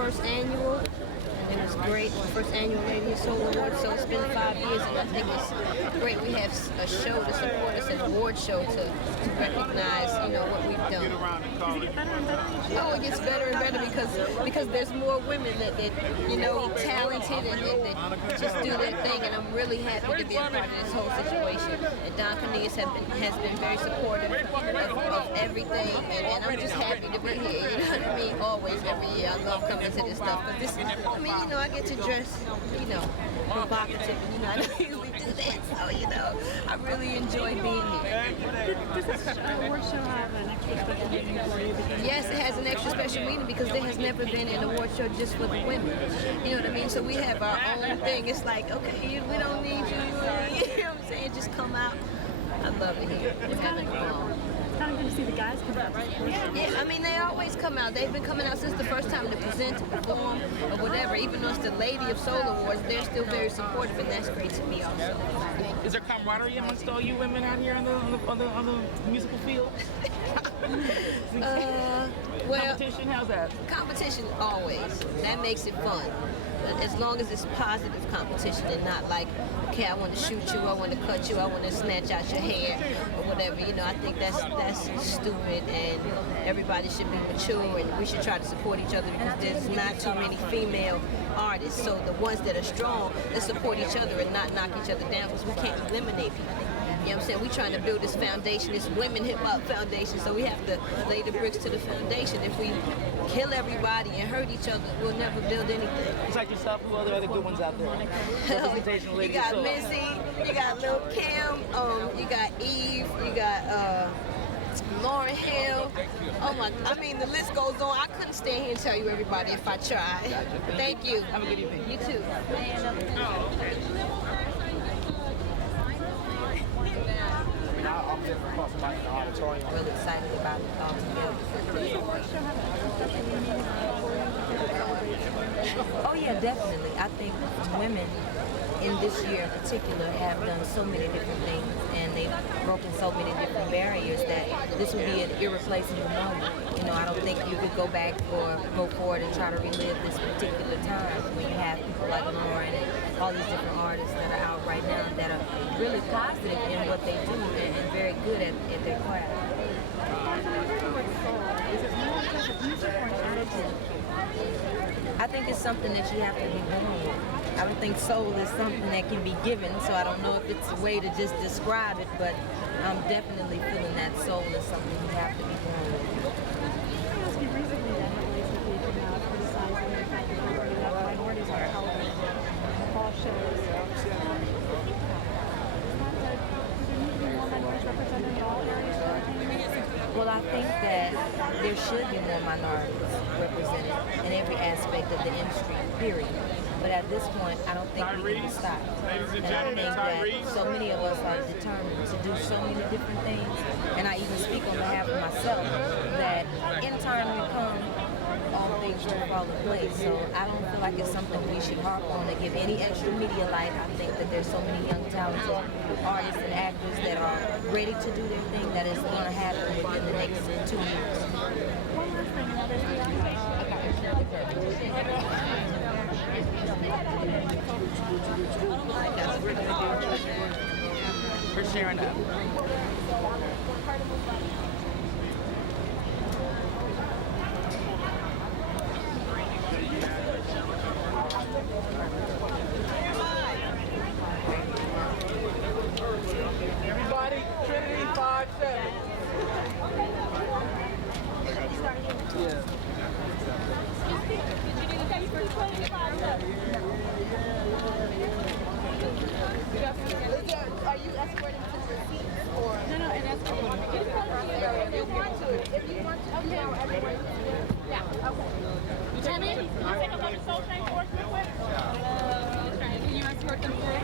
first annual, and it was great. First annual Lady Soul Award, so it's been 5 years, and I think it's great. We have a show to support us, an award show to recognize, you know, what we've done. Does it get better and better each year? Oh, it gets better and better because there's more women that you know, talented and that just do their thing, and I'm really happy to be a part of this whole situation. And Don Cornelius has been very supportive of everything, and I'm just happy to be here. You know what I mean? Always, every year, I love coming to this stuff. But this, I mean, you know, I get to dress, you know, provocative, and you know, I don't usually do that, so you know, I really enjoy being here. Does this award show have an extra special meaning for you? Yes, it has an extra special meaning because there has never been an award show just for the women. You know what I mean? So we have our own thing. It's like, okay, we don't need you. You know what I'm saying? Just come out. I love it here. It's having fun. It's kind of good to see the guys come out. Yeah, I mean, they always come out. They've been coming out since the first time to present, to perform, or whatever. Even though it's the Lady of Soul Awards, they're still very supportive, and that's great to me also. Is there camaraderie amongst all you women out here on the musical field? Well, competition, how's that? Competition always. That makes it fun. But as long as it's positive competition and not like, okay, I want to shoot you, I want to cut you, I want to snatch out your hair or whatever. You know, I think that's stupid, and everybody should be mature, and we should try to support each other because there's not too many female artists. So the ones that are strong, let's support each other and not knock each other down because we can't eliminate people. You know what I'm saying? We're trying to build this foundation, this women hip-hop foundation, so we have to lay the bricks to the foundation. If we kill everybody and hurt each other, we'll never build anything. It's like yourself, who are the other good ones out there? Representation ladies. You got Missy, you got Lil Kim, you got Eve, you got Lauryn Hill. Oh my, I mean, the list goes on. I couldn't stand here and tell you everybody if I tried. Thank you. Have a good evening. You too. I'm just across the auditorium. Really excited about it all together. Oh yeah, definitely. I think women in this year in particular have done so many different things, and they've broken so many different barriers that this would be an irreplaceable moment. You know, I don't think you could go back or go forward and try to relive this particular time when you have people like Lauren and all these different artists that are out right now that are really positive in what they do and very good at their craft. I think it's something that you have to be born with. I don't think soul is something that can be given, so I don't know if it's a way to just describe it, but I'm definitely feeling that soul is something you have to be born with. I asked you recently that NAACP came out criticizing the fact that you have minorities on television, fall shows. Well, I think that there should be more minorities represented in every aspect of the industry, period. But at this point, I don't think we can stop. And I think that so many of us are determined to do so many different things. And I even speak on behalf of myself that in time to come, all things will fall in place. So I don't feel like it's something we should harp on to give any extra media light. I think that there's so many young talented artists and actors that are ready to do their thing that is going to happen within the next 2 years. One last thing, For sharing that. Everybody, Trin-i-tee 5-7. Yeah. Are you escorting to the seats or? No, and that's cool. If you want to, everyone. Yeah, okay. Jimmy, can you take another soul train for us real quick? Can you escort them through?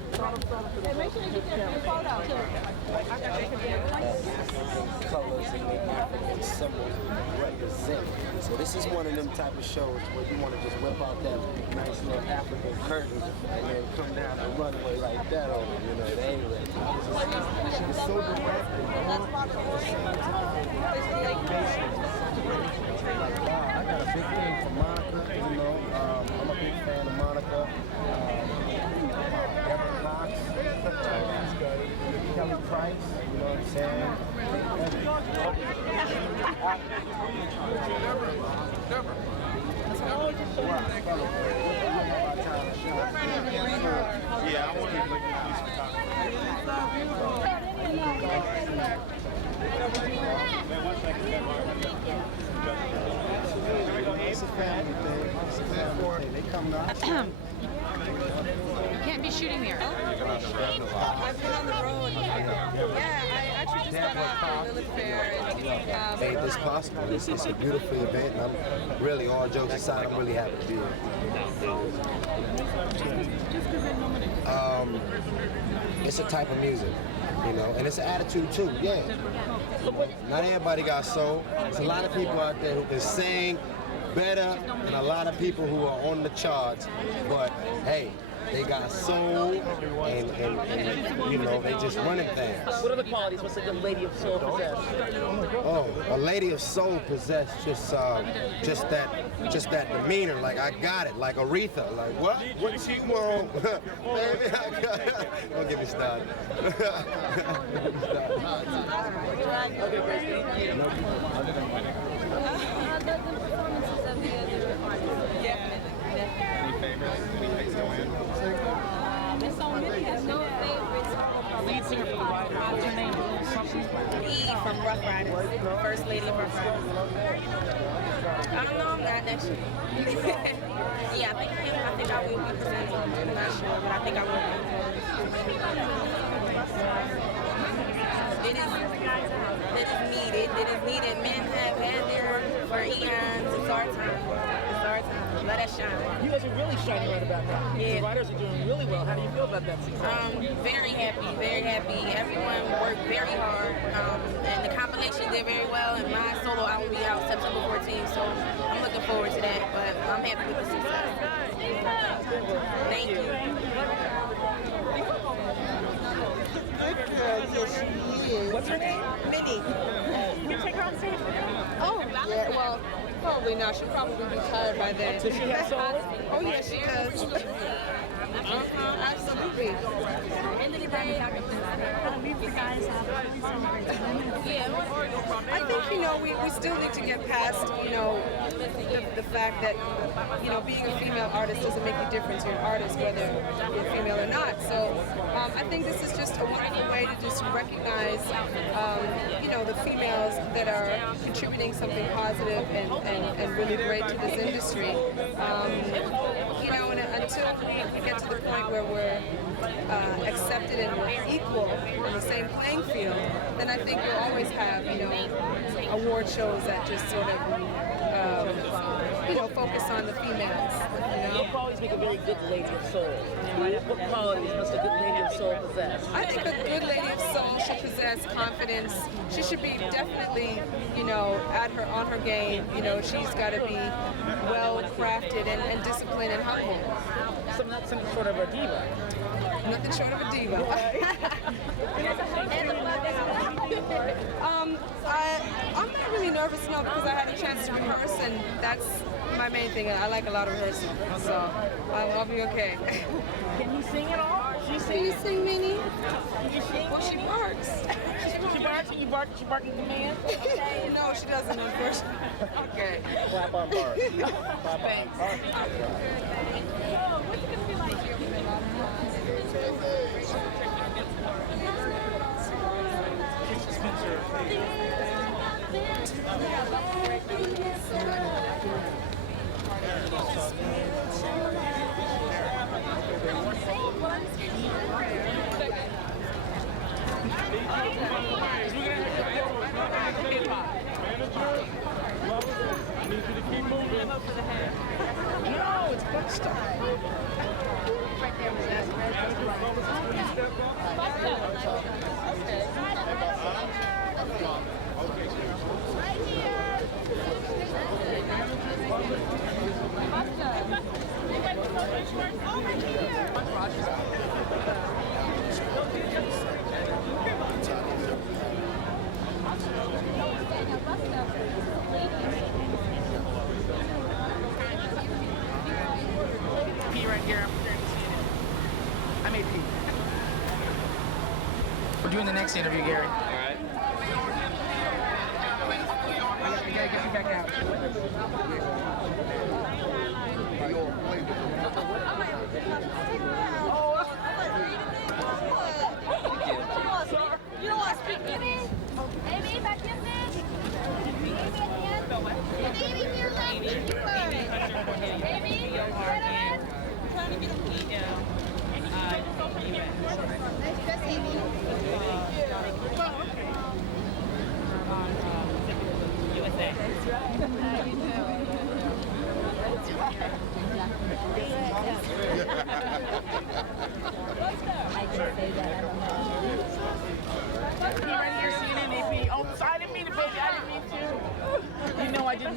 And make sure you get your photo. Colors and the African symbols represent. So this is one of them type of shows where you want to just whip out that nice little African curtain and then come down the runway like that on it. You know, they ain't ready. It's so direct and at the same time, it's like basic. Like, wow. Yeah, I want to look at these It's a family thing. It's a family thing. They come out. You can't be shooting there. I've been on the road. Yeah, I actually just got off from Lilith Fair. And, made this possible. It's a beautiful event, and I'm really, all jokes aside, I'm really happy to be here. It's a type of music, you know, and it's an attitude too, yeah. Not everybody got soul. There's a lot of people out there who can sing better than a lot of people who are on the charts, but hey, they got soul, and you know, they just running things. What are the qualities? What's a good lady of soul possess? Oh, a lady of soul possess just that demeanor, like I got it, like Aretha, like what you want, baby? I got it. Don't get me started. the performances of the other artists. Any favorites? Any picks to win? There's so many. There's no favorites. Lead singer for the Ryders. What's her name? From Ruff Ryders. First lady of Ruff Ryders. I don't know. I'm not that sure. Yeah, I think I will be presenting. I'm not sure, but I think I will be. It is needed. It is needed. Men have had there for eons. It's our time. It's our time. Let us shine. You guys are really shining right about that. Yeah. The Ryders are doing really well. How do you feel about that season? Very happy, very happy. Everyone worked very hard, and the compilation did very well. And my solo album will be out September 14th, so I'm looking forward to that. But I'm happy with the success. Thank you. What's her name? Minnie. You take her on stage with you? Oh, yeah, well, probably not. She'll probably be tired by then. Does she have soul? Oh, yeah, she does. Absolutely. End of the day, leave the guys out. I think, you know, we still need to get past, you know, the fact that, you know, being a female artist doesn't make a difference. You're an artist whether you're female or not. So I think this is just a wonderful way to just recognize, you know, the females that are contributing something positive and really great to this industry. You know, and until we get to the point where we're accepted and we're equal in the same playing field, then I think you'll always have, you know, award shows that just sort of, you know, focus on the females. What qualities make a very good lady of soul? What qualities must a good lady of soul possess? I think a good lady of soul should possess confidence. She should be definitely, you know, on her game. You know, she's got to be well crafted and disciplined and humble. Not some sort of a diva. Nothing short of a diva. I'm not really nervous now because I had a chance to rehearse, and that's my main thing. I like a lot of rehearsing, so I'll be okay. Can you sing at all? Can you sing, Minnie? Well, she barks. She barks and you bark. She barking command. No, she doesn't, unfortunately. Okay. Clap on bar. Thanks. What's it going to be like here with a lot of No, it's good stuff. Right there was Pee right here. I made pee. We're doing the next interview, Gary. All right.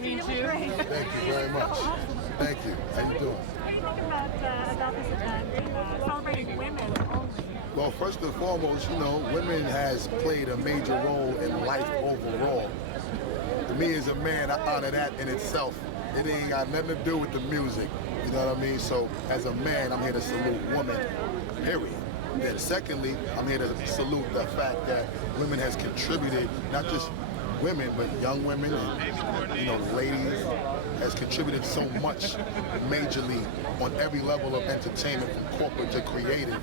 mean, it was great. Thank you very much. Thank you. How you doing? What do you think about this event, celebrating women only? Well, first and foremost, you know, women has played a major role in life overall. To me as a man, I honor that in itself. It ain't got nothing to do with the music. You know what I mean? So as a man, I'm here to salute women, period. Then secondly, I'm here to salute the fact that women has contributed, not just women, but young women and, you know, ladies, has contributed so much majorly on every level of entertainment, from corporate to creative,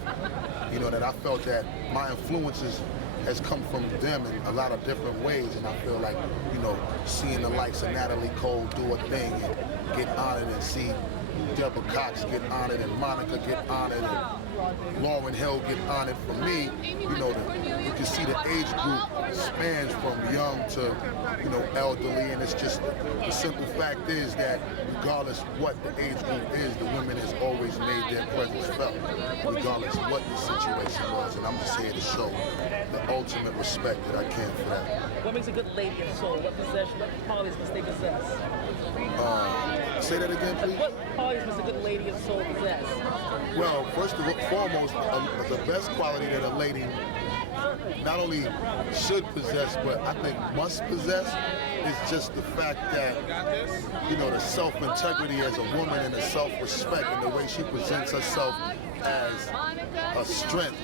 you know, that I felt that my influences has come from them in a lot of different ways, and I feel like, you know, seeing the likes of Natalie Cole do a thing and get honored, and see Deborah Cox get honored, and Monica get honored, and Lauryn Hill get honored. For me, you know, you can see the age group spans from young to, you know, elderly, and it's just, the simple fact is that regardless what the age group is, the women has always made their presence felt, regardless what the situation was, and I'm just here to show the ultimate respect that I can for that. What makes a good lady of soul? What possession, what qualities must they possess? Say that again, please. What qualities must a good lady of soul possess? Well, first and foremost, the best quality that a lady not only should possess, but I think must possess, is just the fact that, you know, the self-integrity as a woman, and the self-respect, and the way she presents herself as a strength.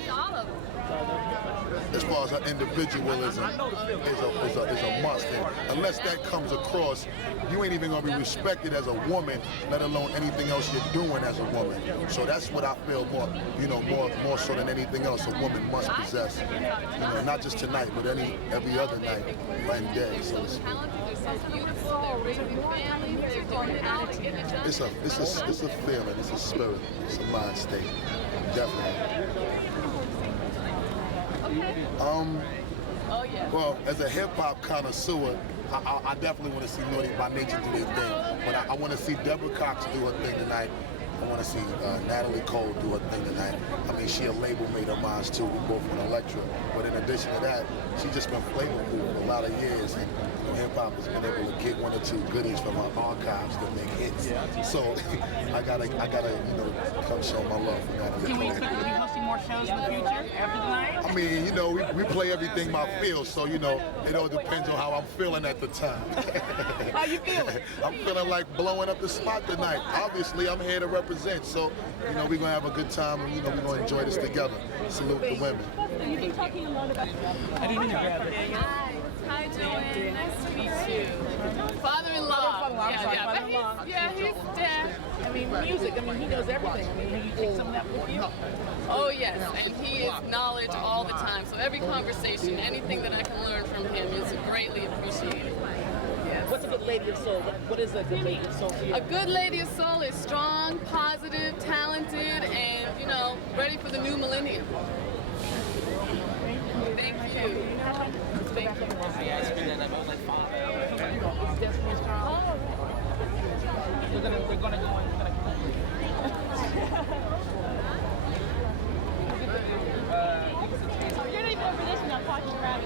As far as her individualism is a must, and unless that comes across, you ain't even gonna be respected as a woman, let alone anything else you're doing as a woman. So that's what I feel more, you know, more so than anything else a woman must possess. You know, not just tonight, but every other night and day. So it's a feeling, it's a spirit, it's a mind state, definitely. Well, as a hip-hop connoisseur, I definitely want to see Naughty by Nature do their thing, but I want to see Deborah Cox do her thing tonight. I want to see Natalie Cole do her thing tonight. I mean, she a label mate of mine too. We both on Elektra, but in addition to that, she just been flavorful for a lot of years, and you know, hip-hop has been able to get one or two goodies from our archives that make hits. So I gotta, you know, come show my love for Natalie Cole. Can we expect to be hosting more shows in the future after tonight? I mean, you know, we play everything by feel, so, you know, it all depends on how I'm feeling at the time. How you feeling? I'm feeling like blowing up the spot tonight. Obviously, I'm here to represent, so, you know, we're going to have a good time, and, you know, we're going to enjoy this together. Salute the women. You've been talking a lot about I didn't mean to grab it. Hi, how you doing? Nice to meet you. Father-in-law. Yeah, he's deaf. I mean, music, I mean, he knows everything. I mean, will you take some of that with you? Oh yes, and he is knowledge all the time. So every conversation, anything that I can learn from him is greatly appreciated. What's a good lady of soul? What is a good lady of soul to you? A good lady of soul is strong, positive, talented, and, you know, ready for the new millennium. Thank you. Thank you. We're gonna go in. You're not even over this and I'm talking around.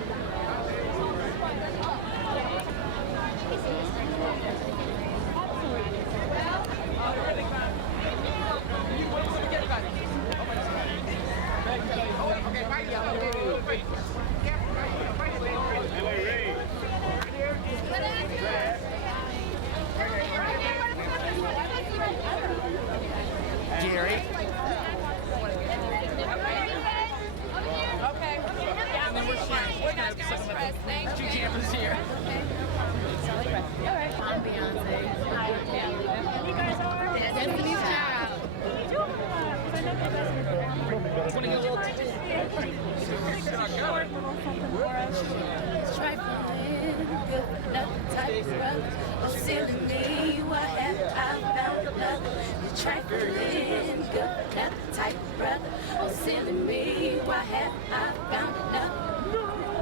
Jerry. Okay. And then we're sharing. We're not press. Thank you. Two cameras here. All right. I'm Beyonce. Hi, I'm You guys are? Destiny's Child. Putting a little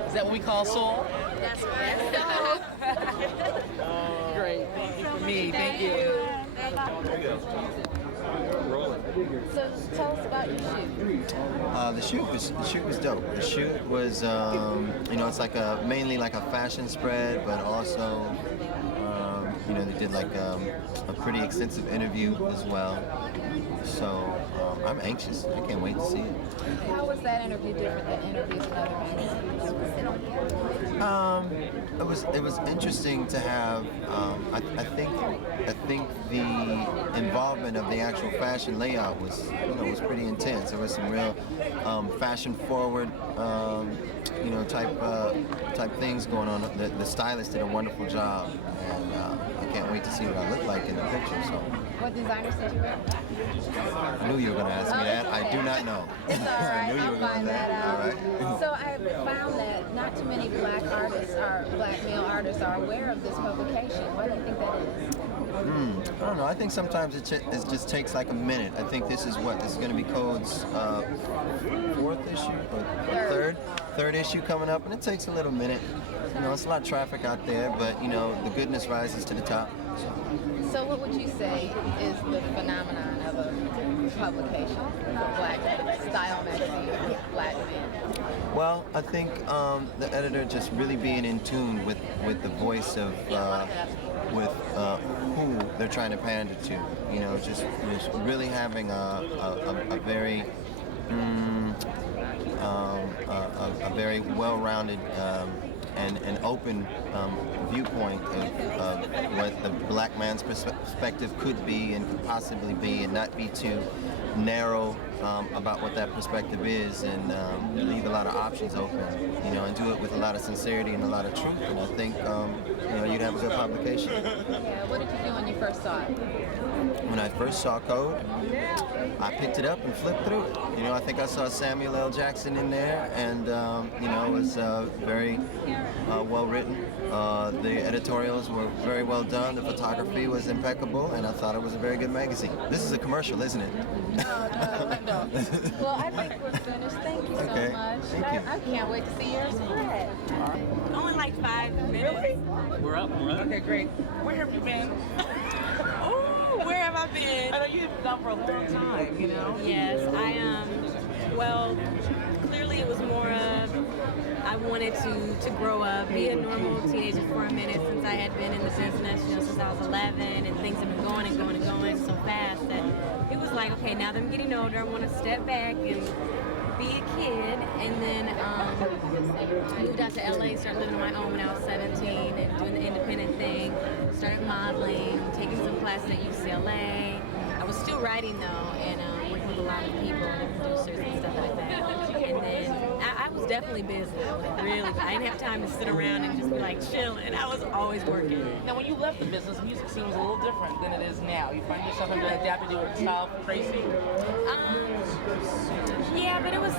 Is that what we call soul? That's right. Great. Thank you for me. Thank you. So tell us about your shoot. The shoot was dope. The shoot was, you know, it's like mainly like a fashion spread, but also you know, they did like a pretty extensive interview as well. So I'm anxious. I can't wait to see it. How was that interview different than interviews with other magazines? It was interesting to have. I think the involvement of the actual fashion layout was pretty intense. There was some real fashion forward type things going on. The stylist did a wonderful job, and I can't wait to see what I look like in the picture. So. What designers did you wear? I knew you were going to ask me that. I do not know. It's all right. I knew you were going to that out. All right. So I found that not too many black male artists are aware of this publication. Why do you think that is? I don't know. I think sometimes it just takes like a minute. I think this is going to be Code's fourth issue or third issue coming up, and it takes a little minute. You know, it's a lot of traffic out there, but you know, the goodness rises to the top. So what would you say is the phenomenon of a publication, a black style magazine, black man? Well, I think the editor just really being in tune with the voice of who they're trying to pander to. You know, just really having a very a very well-rounded and open viewpoint of what the black man's perspective could be and could possibly be, and not be too narrow about what that perspective is, and leave a lot of options open, you know, and do it with a lot of sincerity and a lot of truth. And I think you know, you'd have a good publication. Yeah. What did you do when you first saw it? When I first saw Code, I picked it up and flipped through it. You know, I think I saw Samuel L. Jackson in there, and you know, it was very well written. The editorials were very well done. The photography was impeccable, and I thought it was a very good magazine. This is a commercial, isn't it? No. Well, I think we're finished. Thank you so much. Thank you. I can't wait to see yours. Only like 5 minutes. Really? We're up. Okay, great. Where have you been? Oh, where have I been? I know you've been gone for a long time, you know? Yes, well, clearly it was more of, I wanted to grow up, be a normal teenager for a minute, since I had been in the business, you know, since I was 11, and things have been going and going and going so fast that it was like, okay, now that I'm getting older, I want to step back and be a kid. And then moved out to LA, started living on my own when I was 17 and doing the independent thing, started modeling, taking some classes at UCLA. I was still writing though, and working with a lot of people and producers and stuff like that. And then I was definitely busy. I didn't have time to sit around and just be like chilling. I was always working. Now, when you left the business, music seems a little different than it is now. You find yourself having to adapt to your style crazy? Yeah, but it was.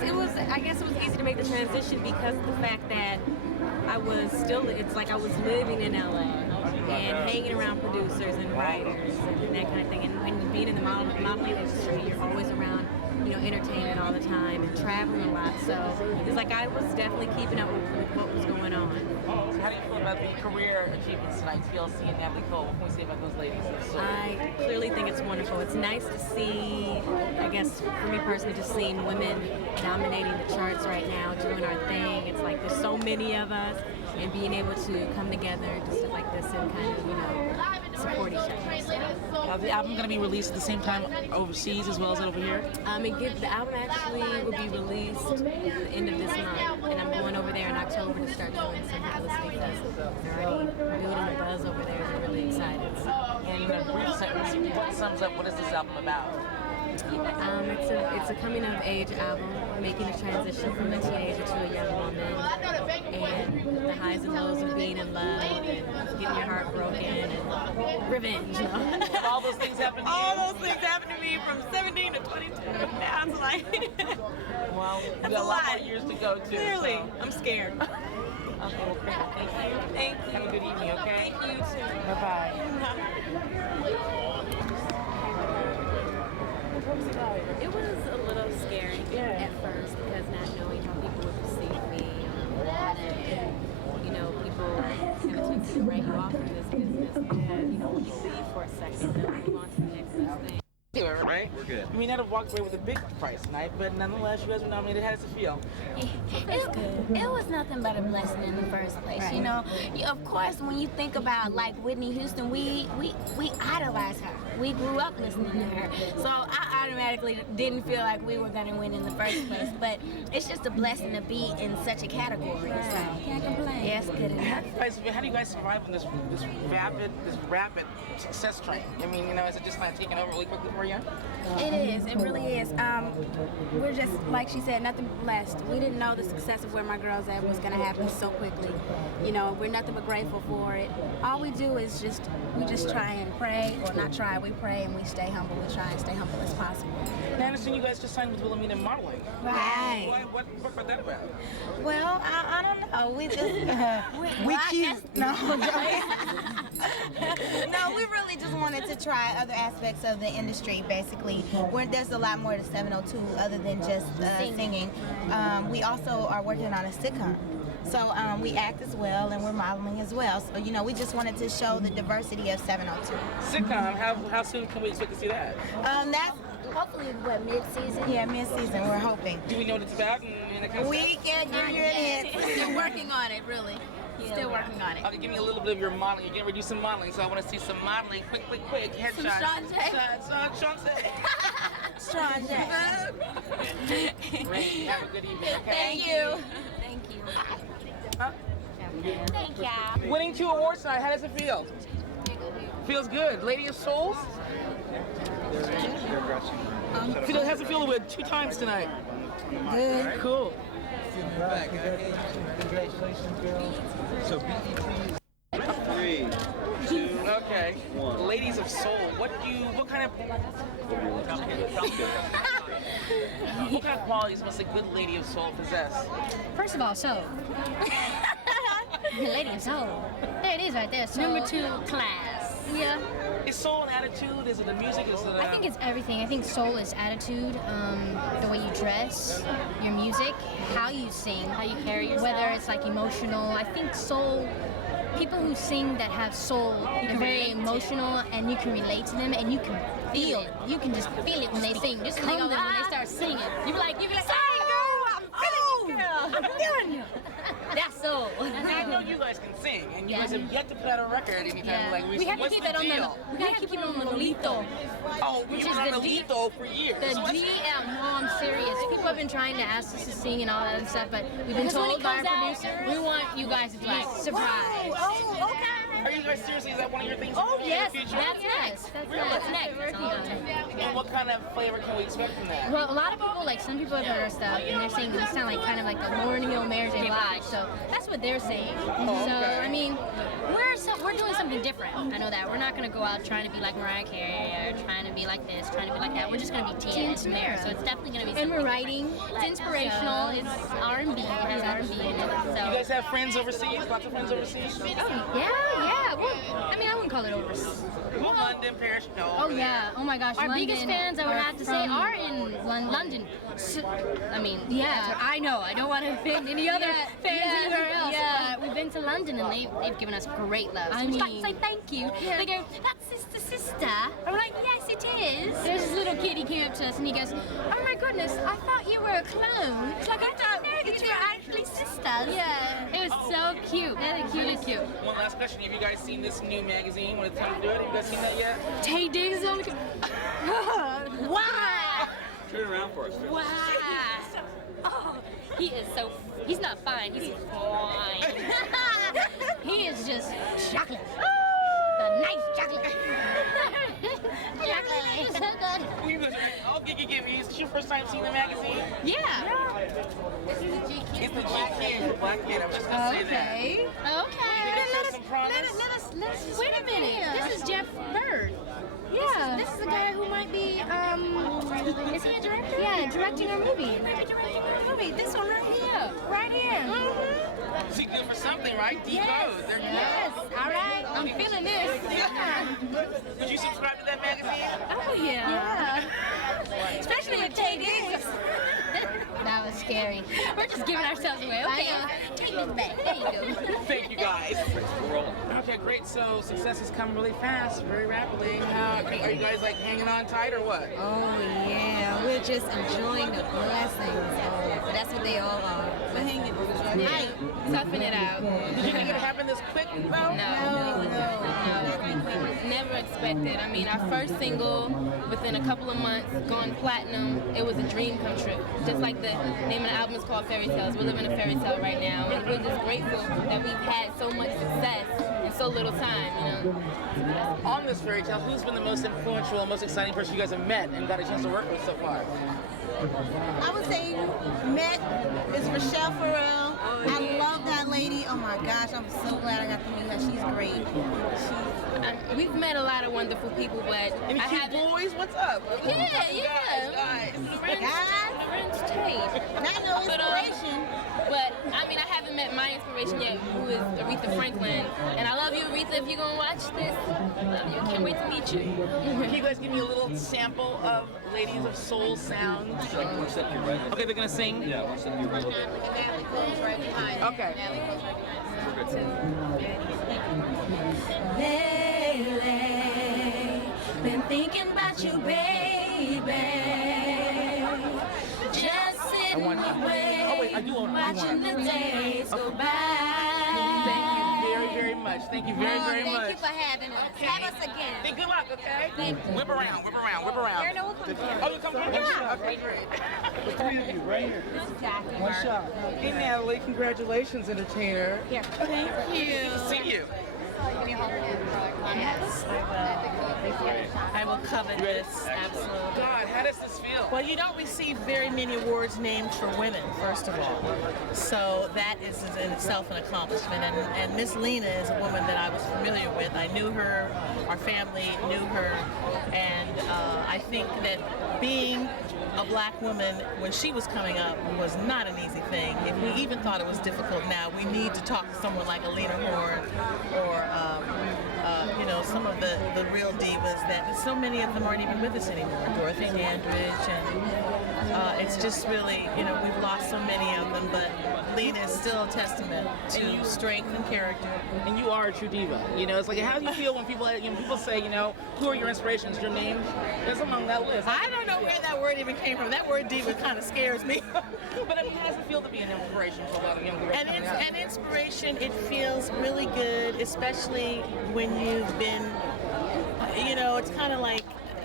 I guess it was easy to make the transition because of the fact that I was still. It's like I was living in LA and hanging around producers and writers and that kind of thing. And when being in the modeling industry, you're always around, you know, entertainment all the time and traveling a lot. So it's like I was definitely keeping up with what was going on. So how do you feel about the career achievements tonight, TLC and Natalie Cole? What can we say about those ladies? I clearly think it's wonderful. It's nice to see, I guess for me personally, just seeing women dominating the charts right now, doing our thing. It's like there's so many of us, and being able to come together and do stuff like this and kind of, you know, support each other. The album going to be released at the same time overseas as well as over here? The album actually will be released at the end of this month, and I'm going over there in October to start doing some publicity because they're already building a buzz over there. They're really excited. So. And in a brief sentence, what sums up what is this album about? It's a coming of age album, making a transition from a teenager to a young woman, and the highs and lows of being in love and getting your heart broken and revenge. You know? All those things happen to you? All those things happened to me from 17 to 22. Now it's like, well, you that's got a a lot. lot more years to go too. Clearly, so. I'm scared. Okay, well, great. Thank you. Thank you. Have a good evening, okay? Thank you too. Bye-bye. It was a little scary at first because not knowing how people would perceive me. You know, people have a tendency to write you off in this business because, you know, when you leave for a second, they'll move on to the next thing. Right? right? We're good. You may not have walked away with a big prize tonight, but nonetheless, you guys were nominated. How does it feel? It was nothing but a blessing in the first place. Right. You know, of course, when you think about like Whitney Houston, we idolize her. We grew up listening to her, so I automatically didn't feel like we were gonna win in the first place. But it's just a blessing to be in such a category. So can't complain. Yeah, it's good enough. How do you guys survive on this rapid success train? I mean, you know, is it just not taking over really quickly for you? It is. It really is. We're just, like she said, nothing but blessed. We didn't know the success of Where My Girl's At was going to happen so quickly. You know, we're nothing but grateful for it. All we do is we just try and pray, or not try, we pray and we stay humble. We try and stay humble as possible. I understand you guys just signed with Wilhelmina Modeling. Right. What about that about? Well, I don't know. We just We cute. No, no, we really just wanted to try other aspects of the industry. Basically, there's a lot more to 702 other than just singing. We also are working on a sitcom. So we act as well, and we're modeling as well. So, you know, we just wanted to show the diversity of 702. Sitcom, how soon can we expect to see that? That's hopefully, mid-season? Yeah, mid-season, we're hoping. Do we know what it's about? And that kind of we stuff? can't give you an hint. We're still working on it, really. Still working on it. Okay, give me a little bit of your modeling. You're getting ready to do some modeling, so I want to see some modeling. Quick, headshots. Some Sean Strong J. Great. Have a good evening. Okay? Thank you. Thank you. Huh? Thank you. Winning 2 awards tonight, how does it feel? Feels good. Lady of Souls? How's it feel to win 2 times tonight? Good. Cool. So, 3, 2, Okay. 1. Ladies of Soul. What kind of qualities must a good Lady of Soul possess? First of all, soul. Lady of soul. There it is right there. Soul. Number 2, class. Yeah. Is soul an attitude? Is it the music? Is it I think it's everything. I think soul is attitude, the way you dress, your music, how you sing, how you carry yourself. Whether it's like emotional. I think soul, people who sing that have soul are very emotional, and you can relate to them, and you can feel it. You can just feel it when they sing. Just think of them when they start singing. You be like, sorry girl, I'm feeling you, girl. I'm feeling you. That's soul. And I know you guys can sing, and you guys have yet to put out a record anytime like recently. We have to keep it on deal? we have to keep it on the Lolito. Oh, which you've is been the on D. Lolito for years. The So what's- DM, no, I'm serious. People have been trying to ask us to sing and all that stuff, but we've been Because when told it by our comes out, producer, we want you guys to be surprised. Oh, okay. Are you guys seriously? Is that one of your things? Oh, in yes, the future? that's next. That's next. And what kind of flavor can we expect from that? Well, a lot of people, like some people have heard our stuff, and they're saying we sound like kind of like the Lauryn Hill, Mary J. Blige. So that's what they're saying. Oh, So okay. I mean, we're doing something different. I know that we're not gonna go out trying to be like Mariah Carey or trying to be like this, trying to be like that. We're just gonna be teen and Mary. So it's definitely gonna be. And we're writing. It's inspirational. It's R&B. It has R&B in it. So. You guys have friends overseas? Lots of friends overseas? Yeah. Well, I mean, I wouldn't call it overseas. Well, London, Paris, no. Oh yeah. Oh my gosh. Our London, biggest fans, I would have to say, are in London. So, I mean, yeah. I know. I don't want to offend any other fans anywhere else. Yeah. But we've been to London, and they've given us great love. So we just like to say thank you. Yeah. They go, "That's sister." I'm like, "Yes, it is." There's this little kid. He came up to us and he goes, "Oh my goodness, I thought you were a clone. It's like I thought that you were actually sisters." Yeah. It was so cute. Really cute. One last question. Have you guys seen this new magazine when it's time to do it? Have you guys seen that yet? Tay Diggs on the. Why? Turn around for us. Wow. Oh, he is so. He's not fine. He's fine. He is just chocolate. The nice chocolate. Chocolate. It's so good. Oh, give me. Is this your first time seeing the magazine? Yeah. It's the GQ for Black Kid. I was just going to say that. Okay. Let us wait a minute. This is Jeff Bird. Yeah. This is the guy who might be, is he a director? Yeah, directing our movie. This one right here. Right here. See, good for something, right? Decode. Yes. All right. I'm feeling this. Yeah. Would you subscribe to that magazine? Oh, yeah. Especially with Tay Diggs. that was scary. We're just giving ourselves away. Okay, take this back. There you go. Thank you guys. Okay, great. So success has come really fast, very rapidly. Are you guys like hanging on tight or what? Oh yeah, we're just enjoying the blessings. But that's what they all are. We're hanging tight, toughing it out. Did you think it would happen this quick though? No. Never expected. I mean, our first single, within a couple of months, going platinum, it was a dream come true. Just like the name of the album is called Fairy Tales. We're living a fairy tale right now. And we're just grateful that we've had so much success in so little time, you know. On this fairy tale, who's been the most influential, most exciting person you guys have met and got a chance to work with so far? I would say met is Rochelle Farrell. I love that lady. Oh my gosh, I'm so glad I got to meet her. She's great. We've met a lot of wonderful people, but any cute boys? What's up? Yeah. Guys. Lorenz Tate. Not no inspiration. But I mean, I haven't met my inspiration yet, who is Aretha Franklin. And I love you, Aretha, if you're gonna watch this. I love you. Can't wait to meet you. Can you guys give me a little sample of Ladies of Soul sound? Okay, they're gonna sing? Yeah, one step right there. Natalie Cole's right behind. Okay. Natalie Cole's right behind. Lately, been thinking about you, baby. Just sitting away, watching the days go by. Thank you very much. Thank you very much. Thank you for having us. Okay. Have us again. Hey, good luck, okay? Thank you. Whip around. Where no one comes from. Oh, you come from? Yeah. Okay, great. The three of you, right here. This is Jackie. One shot. Hey, Natalie, congratulations, entertainer. Here. Thank you. Good to see you. Yes, I will cover this, absolutely. God, how does this feel? Well, you don't receive very many awards named for women, first of all. So that is in itself an accomplishment. And Miss Lena is a woman that I was familiar with. I knew her, our family knew her, and I think that being a black woman when she was coming up was not an easy thing. If we even thought it was difficult now, we need to talk to someone like Alina Horn or you know, some of the real divas that so many of them aren't even with us anymore. Dorothy Dandridge, and it's just really, you know, we've lost so many of them, but Lena is still a testament to strength and character. And you are a true diva. You know, it's like, how do you feel when people say, you know, who are your inspirations? Your name is among that list. I don't know where that word even came from. That word diva kind of scares me. But I mean, how does it feel to be an inspiration for a lot of young girls? An inspiration, it feels really good, especially when you've been, you know, it's kind of like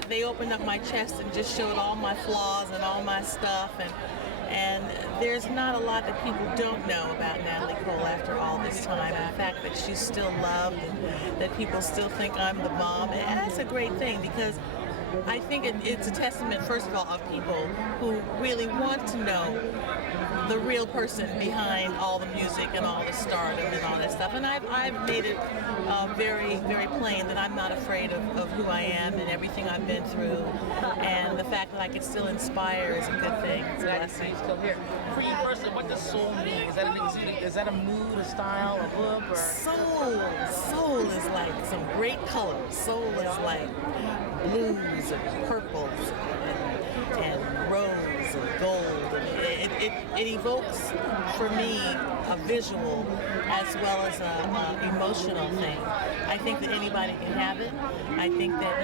they opened up my chest and just showed all my flaws and all my stuff, and there's not a lot that people don't know about Natalie Cole after all this time, and the fact that she's still loved and that people still think I'm the bomb, and that's a great thing, because I think it's a testament, first of all, of people who really want to know the real person behind all the music and all the stardom and all that stuff. And I've made it very, very plain that I'm not afraid of who I am and everything I've been through. And the fact that I can still inspire is a good thing. It's a blessing. Still here. For you personally, what does soul mean? Is that a mood, a style, a look? Or? Soul is like some great colors. Soul is like blues and purples and rose and gold. And it evokes for me a visual as well as an emotional thing. I think that anybody can have it. I think that